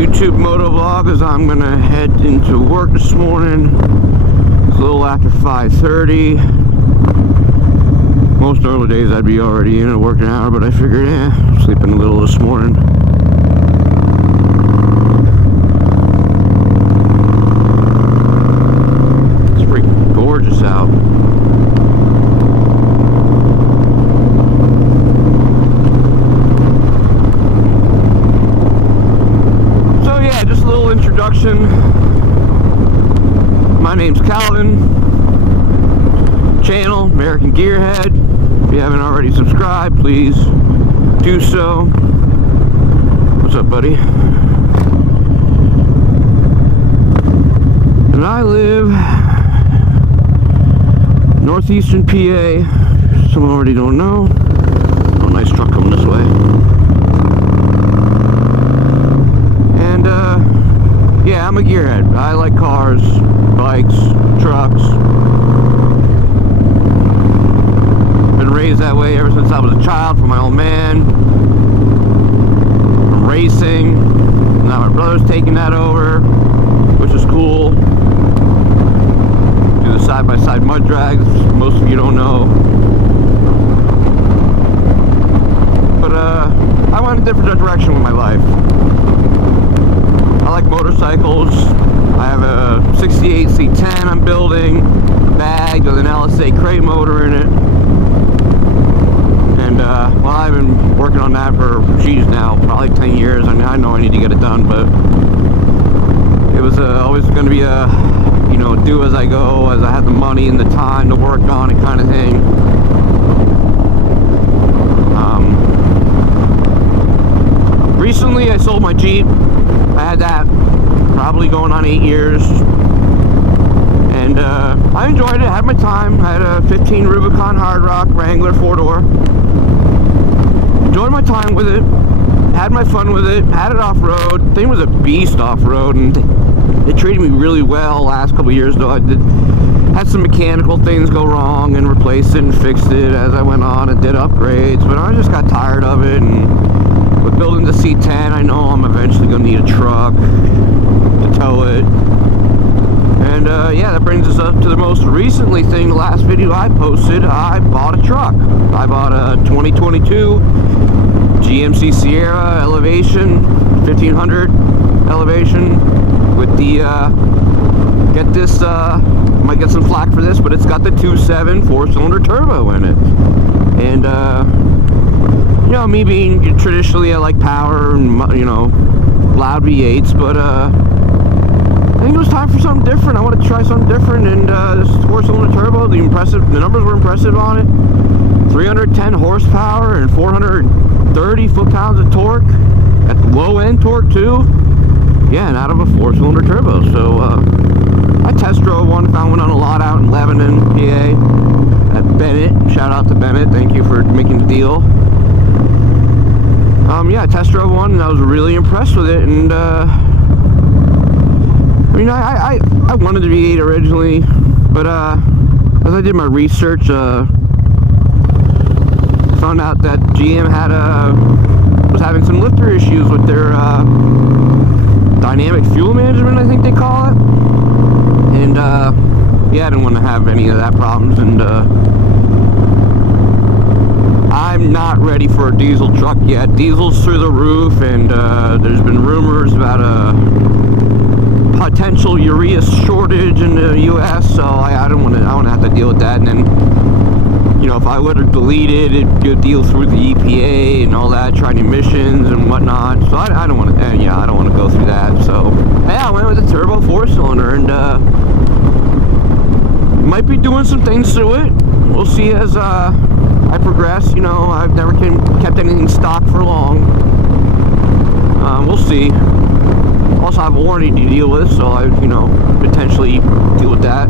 YouTube moto vlog as I'm gonna head into work this morning. It's a little after 5:30. Most early days I'd be already in a working hour, but I figured, sleeping a little this morning. It's freaking gorgeous out. Introduction. My name's Calvin. Channel American Gearhead. If you haven't already subscribed, please do so. What's up, buddy? And I live northeastern PA. Some already don't know. Oh, nice truck coming this way. Yeah, I'm a gearhead. I like cars, bikes, trucks. Been raised that way ever since I was a child from my old man. From racing. Now my brother's taking that over, which is cool. Do the side-by-side mud drags, most of you don't know. But I went a different direction with my life. I like motorcycles. I have a 68 C10 I'm building, bagged with an LSA crate motor in it. And well, I've been working on that for, geez, now probably 10 years. I mean, I know I need to get it done, but it was always going to be a, you know, do as I go, as I have the money and the time to work on it kind of thing. Recently, I sold my Jeep. I had that probably going on 8 years, and I enjoyed it. I had my time. I had a 15 Rubicon Hard Rock Wrangler 4-door. Enjoyed my time with it. Had my fun with it. Had it off-road. Thing was a beast off-road, and they treated me really well last couple years. Though I had some mechanical things go wrong and replaced it and fixed it as I went on and did upgrades. But I just got tired of it, and with building the C10, I know I'm eventually going to need a truck to tow it. And yeah, that brings us up to the most recently thing, the last video I posted. I bought a truck. I bought a 2022 GMC Sierra Elevation, 1500 Elevation, with the, get this, might get some flack for this, but it's got the 2.7 4-cylinder turbo in it. And, you know, me being traditionally, I like power and, you know, loud V8s, but I think it was time for something different. I wanted to try something different, and this 4-cylinder turbo, the numbers were impressive on it. 310 horsepower and 430 foot-pounds of torque at the low end torque too. Yeah, and out of a 4-cylinder turbo. So I test drove one, found one on a lot out in Lebanon, PA, at Bennett. Shout out to Bennett. Thank you for making the deal. Yeah, I test drove one and I was really impressed with it, and I mean, I wanted the V8 originally, but as I did my research, found out that GM was having some lifter issues with their dynamic fuel management, I think they call it, and yeah, I didn't want to have any of that problems, and I'm not ready for a diesel truck yet. Diesel's through the roof, and there's been rumors about a potential urea shortage in the U.S., so I don't want to have to deal with that. And then, you know, if I would have deleted it, it'd deal through the EPA and all that, trying emissions and whatnot. So I don't want to, yeah, I don't want to go through that. So yeah, I went with a turbo 4-cylinder, and might be doing some things to it. We'll see as I progress. You know, I've never kept anything stock for long. We'll see. Also have a warranty to deal with, so I, you know, potentially deal with that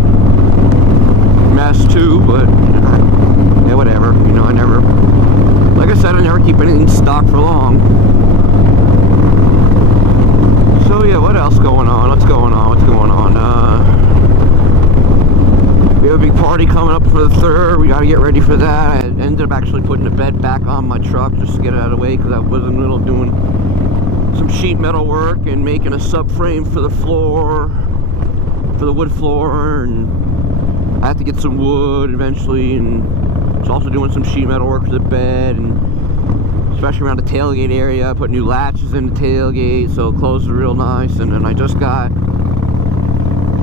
mess too, but yeah, whatever. You know, I never, like I said, I never keep anything stock for long. So yeah, what else going on? What's going on? We have a big party coming up for the 3rd. We gotta get ready for that. I ended up actually putting the bed back on my truck just to get it out of the way, because I wasn't doing some sheet metal work and making a subframe for the floor, for the wood floor, and I have to get some wood eventually, and just also doing some sheet metal work for the bed, and especially around the tailgate area. I put new latches in the tailgate so it closes real nice. And then I just got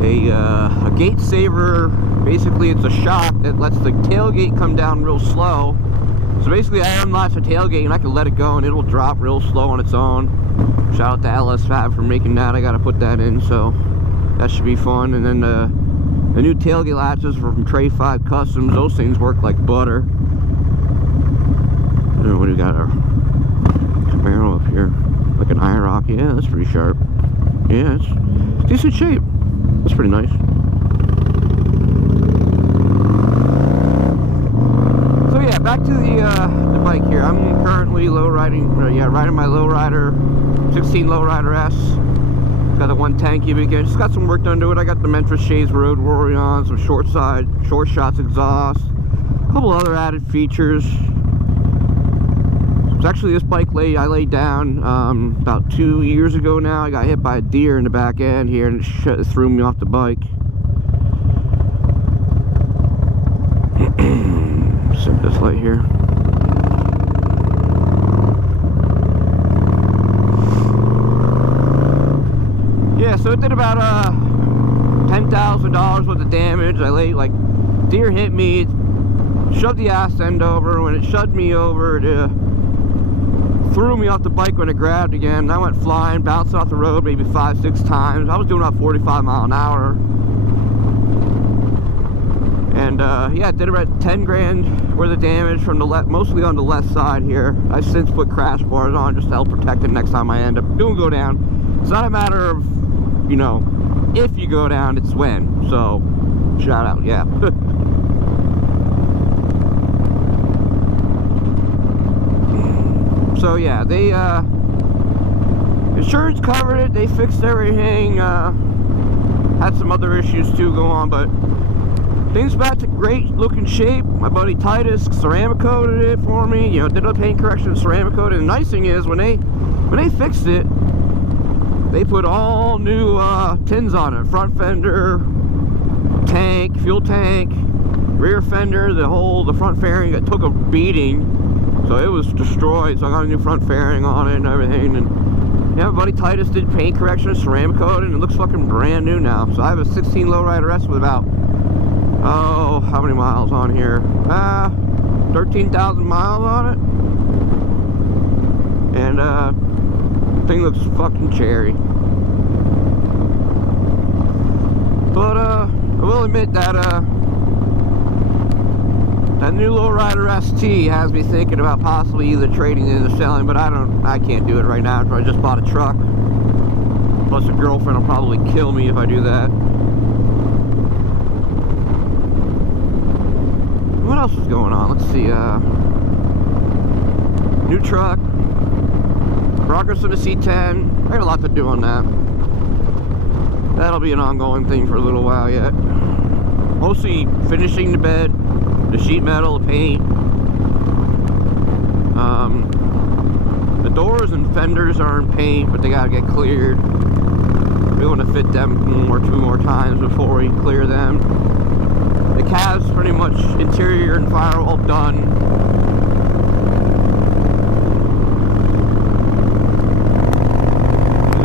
a gate saver. Basically it's a shock that lets the tailgate come down real slow. So basically I unlatch the tailgate and I can let it go and it'll drop real slow on its own. Shout out to LS Fab for making that. I gotta put that in, so that should be fun. And then the new tailgate latches from Tray 5 Customs, those things work like butter. What do we got? Our Camaro up here, like an IROC. Yeah, that's pretty sharp. Yeah, it's decent shape. That's pretty nice. So yeah, back to the bike here. I'm currently riding my lowrider, 16 lowrider S. Got the 110 cubic inch. Just got some work done to it. I got the Memphis Shades Road Rory on, some short shots exhaust, a couple other added features. It's actually this bike I laid down about 2 years ago now. I got hit by a deer in the back end here and it threw me off the bike. Set this light here. Yeah, so it did about $10,000 worth of damage. I laid, like, deer hit me, shoved the ass end over. When it shoved me over, it threw me off the bike when it grabbed again. I went flying, bounced off the road maybe 5-6 times. I was doing about 45 miles an hour. And yeah, it did about 10 grand worth of damage from the left, mostly on the left side here. I since put crash bars on just to help protect it next time I end up doing go down. It's not a matter of, you know, if you go down, it's when. So, shout out, yeah. So yeah, they insurance covered it. They fixed everything. Had some other issues too go on, but things back to great looking shape. My buddy Titus ceramic coated it for me. You know, did a paint correction, ceramic coated. And the nice thing is when they fixed it, they put all new tins on it. Front fender, tank, fuel tank, rear fender, the front fairing. It took a beating. So it was destroyed, so I got a new front fairing on it and everything. And yeah, my buddy Titus did paint correction, ceramic coating, and it looks fucking brand new now. So I have a 16 lowrider S with about, oh, how many miles on here? 13,000 miles on it. And thing looks fucking cherry. But I will admit that that new lowrider ST has me thinking about possibly either trading in or selling, but I can't do it right now. I just bought a truck. Plus a girlfriend will probably kill me if I do that. What else is going on? Let's see. New truck. Progress of the C10. I got a lot to do on that. That'll be an ongoing thing for a little while yet. Mostly finishing the bed, the sheet metal, the paint. The doors and fenders are in paint, but they gotta get cleared. We want to fit them two more times before we clear them. The cab's pretty much interior and firewall done.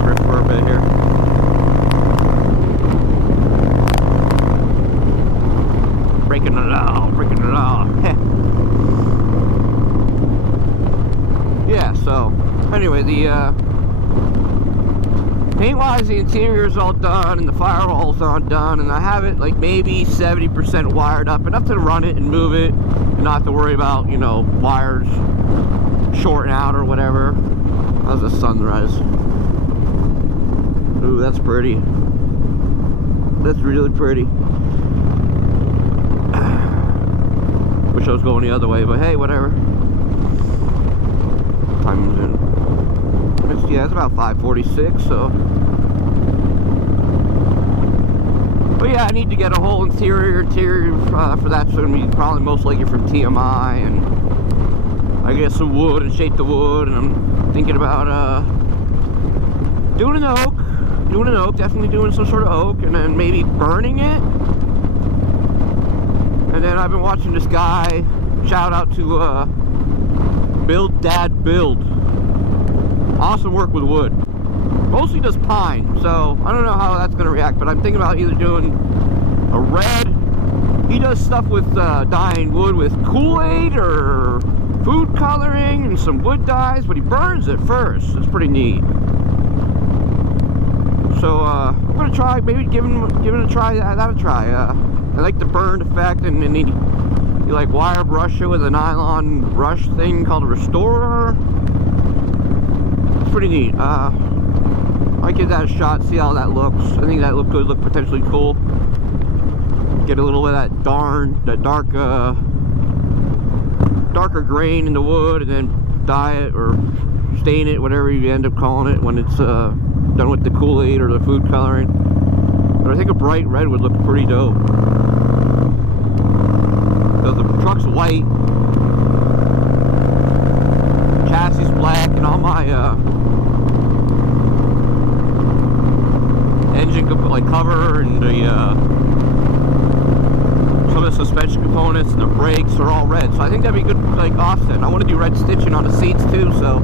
Rip for a bit here. Breaking it out. Yeah, so anyway, the paint-wise, the interior's all done and the firewall's all done, and I have it like maybe 70% wired up, enough to run it and move it, and not have to worry about, you know, wires shorting out or whatever. How's the sunrise? Ooh, that's pretty. That's really pretty. Wish I was going the other way, but hey, whatever. Time's in. Yeah, it's about 5:46, so. But yeah, I need to get a whole interior for that. So it'll be probably most likely from TMI, and I get some wood and shape the wood, and I'm thinking about doing an oak, definitely doing some sort of oak, and then maybe burning it. And then I've been watching this guy, shout out to Build Dad Build. Awesome work with wood. Mostly does pine, so I don't know how that's going to react, but I'm thinking about either doing a red. He does stuff with dyeing wood with Kool-Aid or food coloring and some wood dyes, but he burns it first. It's pretty neat. So I'm gonna try, maybe give it a try. That a try. I like the burned effect, and then you like wire brush it with a nylon brush thing called a restorer. It's pretty neat. I might give that a shot, see how that looks. I think that could look potentially cool. Get a little bit of that darker grain in the wood, and then dye it or stain it, whatever you end up calling it when it's done with the Kool-Aid or the food coloring. But I think a bright red would look pretty dope. So the truck's white, chassis black, and all my engine like cover and the some of the suspension components and the brakes are all red. So I think that'd be a good like offset. I want to do red stitching on the seats too, so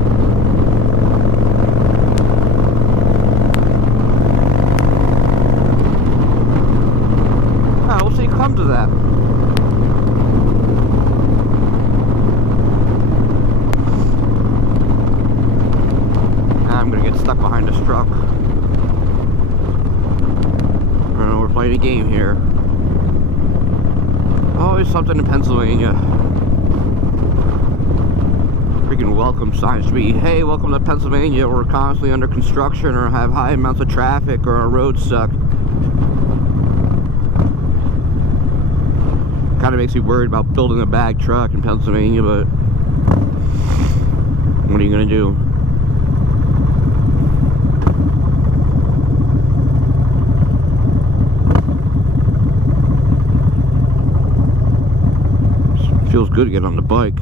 we'll see it come to that. I'm gonna get stuck behind this truck. I don't know, we're playing a game here. Always something in Pennsylvania. Freaking welcome signs to be, hey, welcome to Pennsylvania. We're constantly under construction or have high amounts of traffic or our roads suck. Kind of makes me worried about building a bag truck in Pennsylvania, but what are you gonna do? Feels good to get on the bike.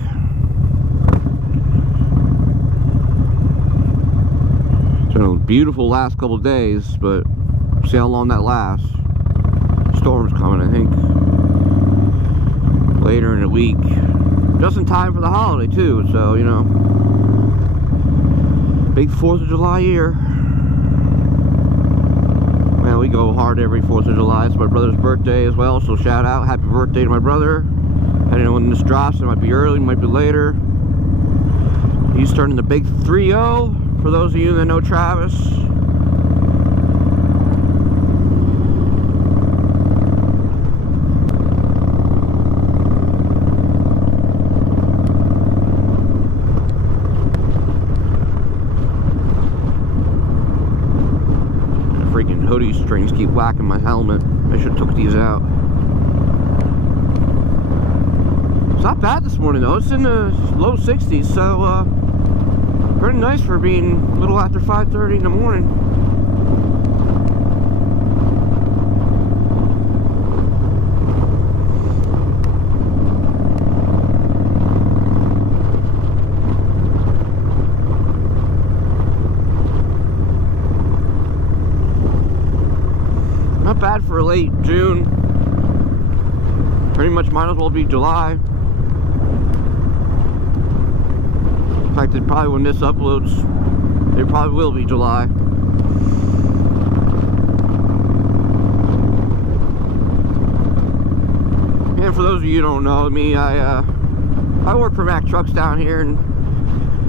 It's been a beautiful last couple of days, but see how long that lasts. Storm's coming, I think, later in the week. Just in time for the holiday too, so you know. Big 4th of July year. Man, we go hard every 4th of July. It's my brother's birthday as well, so shout out, happy birthday to my brother. I don't know when this drops, it might be early, it might be later. He's turning the big 3-0, for those of you that know Travis. The freaking hoodie strings keep whacking my helmet. I should have took these out. Not bad this morning though. It's in the low 60s, so pretty nice for being a little after 5:30 in the morning. Not bad for a late June. Pretty much might as well be July. In fact, it probably, when this uploads, it probably will be July. And for those of you who don't know me, I work for Mack Trucks down here, and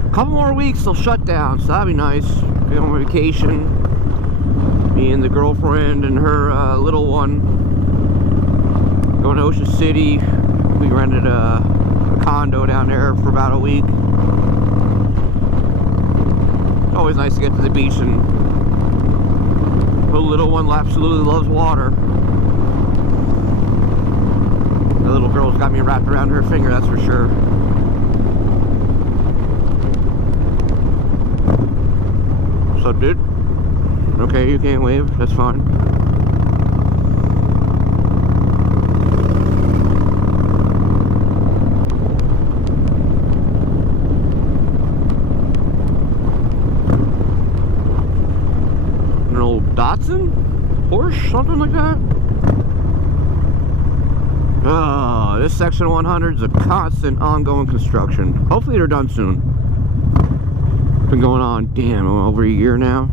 a couple more weeks they'll shut down, so that'd be nice. Be on vacation, me and the girlfriend and her little one, going to Ocean City. We rented a condo down there for about a week. Always nice to get to the beach, and the little one absolutely loves water. The little girl's got me wrapped around her finger, that's for sure. What's up, dude? Okay, you can't wave, that's fine. Wisconsin? Porsche, something like that. Oh, this section 100 is a constant ongoing construction. Hopefully they're done soon. Been going on, damn, over a year now.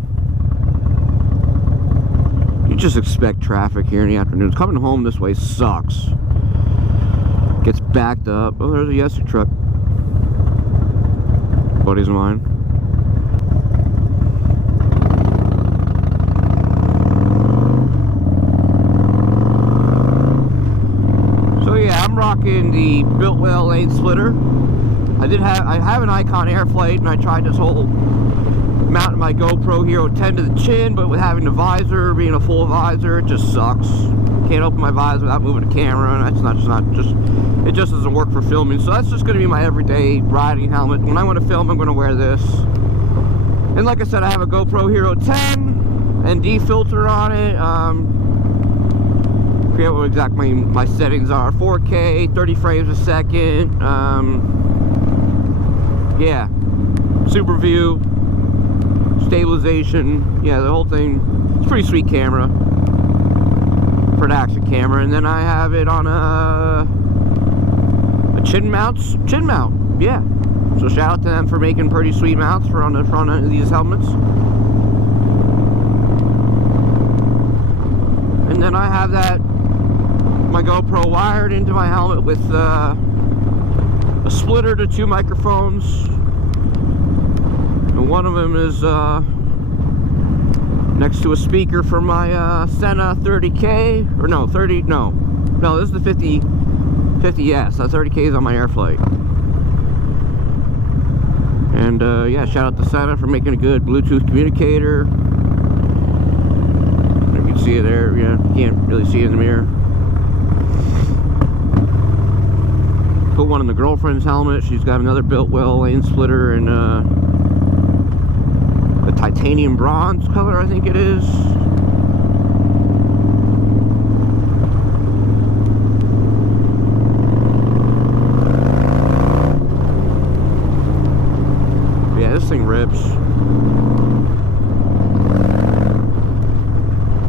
You just expect traffic here in the afternoons. Coming home this way sucks. Gets backed up. Oh, there's a Yester truck. Buddies of mine. So yeah, I'm rocking the built well lane splitter. I have an Icon Airflight, and I tried this whole mounting my GoPro Hero 10 to the chin, but with having the visor being a full visor, it just sucks. Can't open my visor without moving the camera, and it just doesn't work for filming. So that's just going to be my everyday riding helmet. When I want to film, I'm going to wear this. And like I said, I have a GoPro Hero 10 and D-filter on it. I forget what exactly my settings are. 4K, 30 frames a second. Yeah, super view, stabilization, yeah, the whole thing. It's a pretty sweet camera for an action camera. And then I have it on a chin mount, yeah. So shout out to them for making pretty sweet mounts for on the front end of these helmets. And then I have my GoPro wired into my helmet with a splitter to 2 microphones, and one of them is next to a speaker for my Senna 30K, or no, this is the 50S. That 30K is on my Airflight. And yeah, shout out to Senna for making a good Bluetooth communicator. You can see it there. Yeah, you can't really see it in the mirror. Put one in the girlfriend's helmet. She's got another built well lane splitter in a titanium bronze color, I think it is. Yeah, this thing rips.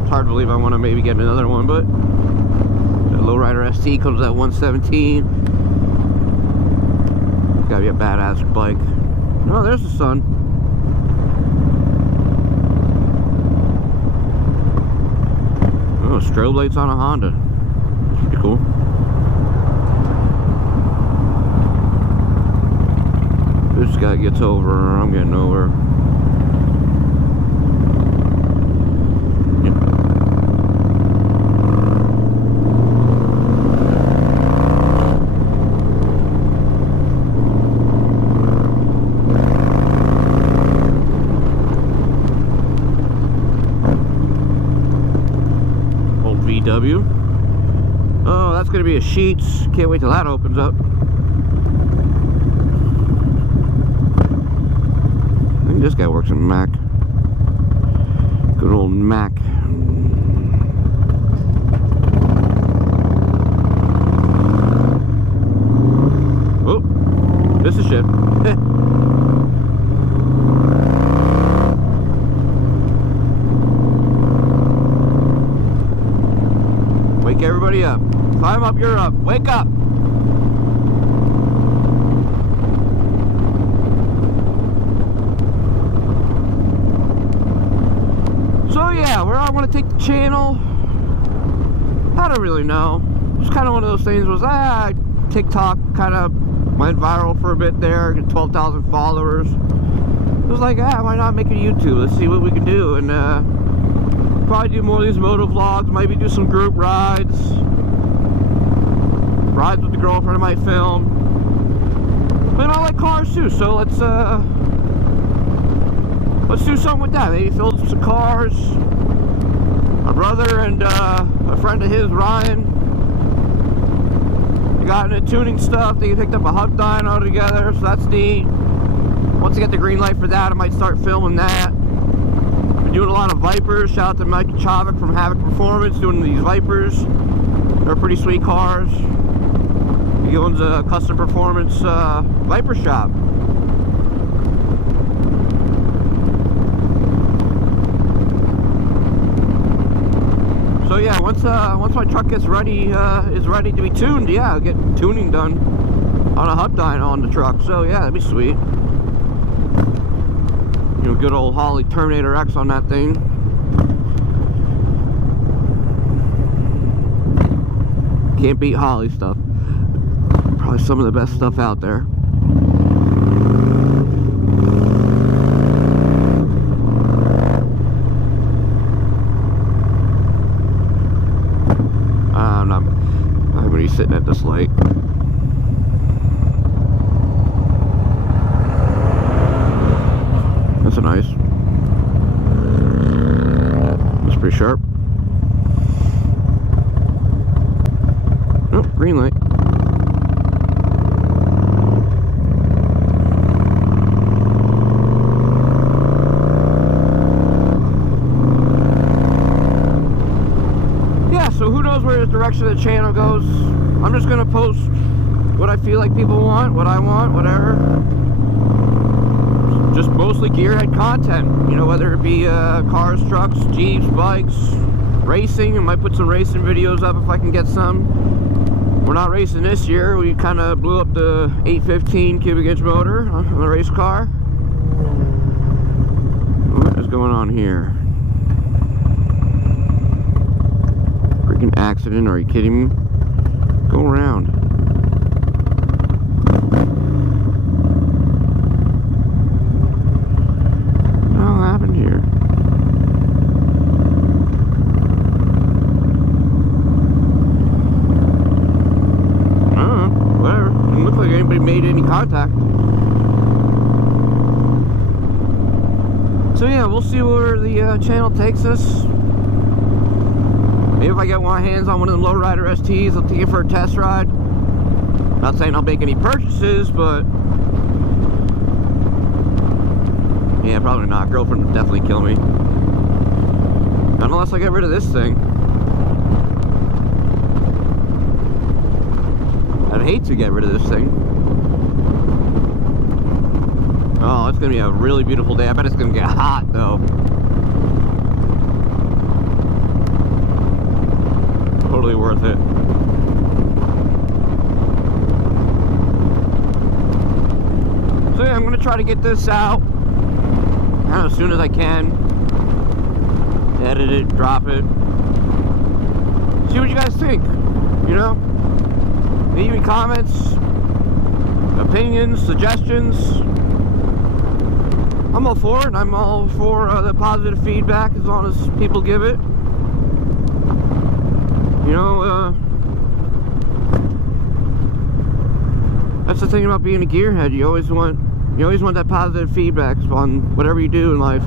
It's hard to believe I want to maybe get another one, but the Lowrider ST comes at 117. Gotta be a badass bike. Oh, there's the sun. Oh, strobe lights on a Honda. That's pretty cool. This guy gets over, I'm getting over. Oh, that's gonna be a Sheets. Can't wait till that opens up. I think this guy works in Mac. Good old Mac. Oh, this is shit. Wake everybody up. If I'm up, you're up. Wake up. So yeah, where I want to take the channel, I don't really know. It's kind of one of those things was, TikTok kind of went viral for a bit there, get 12,000 followers. It was like, why not make a YouTube? Let's see what we can do. And probably do more of these moto vlogs, maybe do some group rides with the girlfriend I might film. But I like cars too, so let's do something with that. Maybe film some cars. My brother and a friend of his, Ryan, they got into tuning stuff. They picked up a hub dyno together, so that's neat. Once I get the green light for that, I might start filming that. Been doing a lot of Vipers. Shout out to Mike Chavik from Havoc Performance doing these Vipers. They're pretty sweet cars. He owns a custom performance Viper shop. So yeah, once my truck gets ready, is ready to be tuned, yeah, I'll get tuning done on a hub dyno on the truck. So yeah, that'd be sweet. You know, good old Holley Terminator X on that thing. Can't beat Holley stuff. Probably some of the best stuff out there. I'm going to be sitting at this light. That's a nice. That's pretty sharp. Oh, green light. Yeah, so who knows where the direction of the channel goes. I'm just gonna post what I feel like people want, what I want, whatever. Just mostly gearhead content, you know, whether it be cars, trucks, Jeeps, bikes, racing. I might put some racing videos up if I can get some. We're not racing this year. We kind of blew up the 815 cubic inch motor on the race car. What is going on here? Freaking accident, are you kidding me? Go around. What happened here? I don't know, whatever. Doesn't look like anybody made any contact. So yeah, we'll see where the channel takes us. Maybe if I get my hands on one of them lowrider STs, I'll take it for a test ride. Not saying I'll make any purchases, but yeah, probably not. Girlfriend would definitely kill me. Not unless I get rid of this thing. I'd hate to get rid of this thing. Oh, it's gonna be a really beautiful day. I bet it's gonna get hot though. Totally worth it. So yeah, I'm gonna try to get this out as soon as I can. Edit it, drop it. See what you guys think. You know? Leave me comments, opinions, suggestions. I'm all for it. I'm all for the positive feedback as long as people give it. You know, that's the thing about being a gearhead. You always want that positive feedback on whatever you do in life,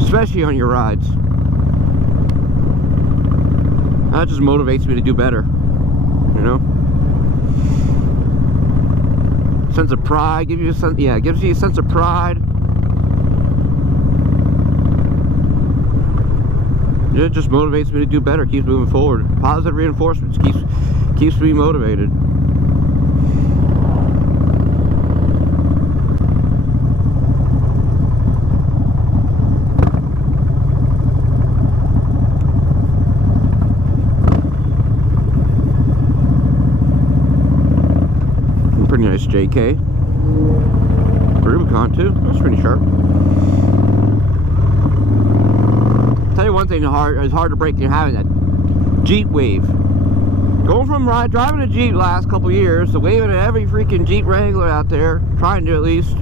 especially on your rides. That just motivates me to do better. You know, sense of pride. Gives you a sense. Yeah, it gives you a sense of pride. It just motivates me to do better, keeps moving forward. Positive reinforcements keeps me motivated. Pretty nice JK. Rubicon too, that's pretty sharp. Tell you one thing, it's hard to break your habit, that Jeep wave. Going from driving a Jeep last couple years to waving at every freaking Jeep Wrangler out there, trying to at least,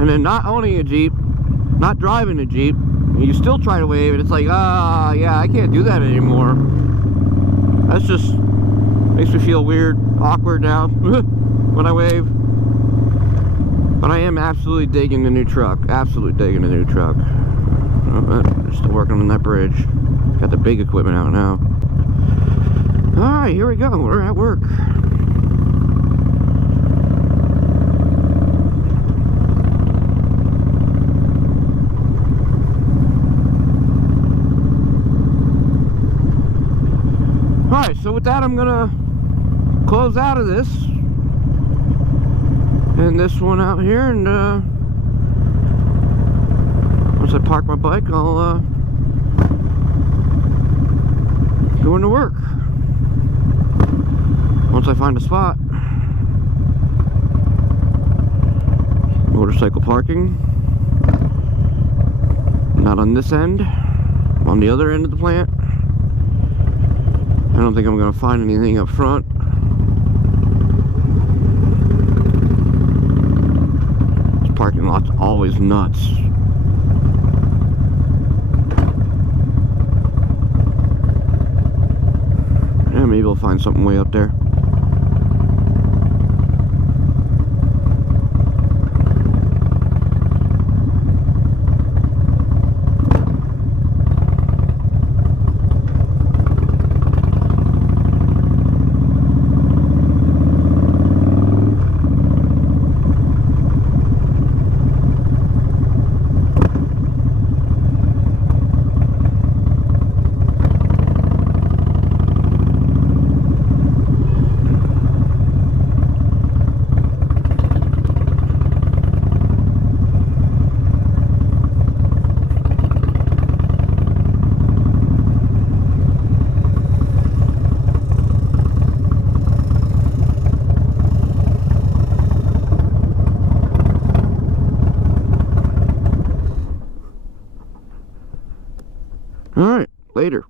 and then not owning a Jeep, not driving a Jeep, you still try to wave, and it's like, yeah, I can't do that anymore. That's just makes me feel weird, awkward now when I wave. But I am absolutely digging the new truck. Absolutely digging the new truck. Oh, they're still working on that bridge. Got the big equipment out now. Alright, here we go. We're at work. Alright, so with that, I'm gonna close out of this. And this one out here, and I park my bike, I'll go into work. Once I find a spot. Motorcycle parking. Not on this end. On the other end of the plant. I don't think I'm going to find anything up front. This parking lot's always nuts. Yeah, maybe we'll find something way up there. All right, later.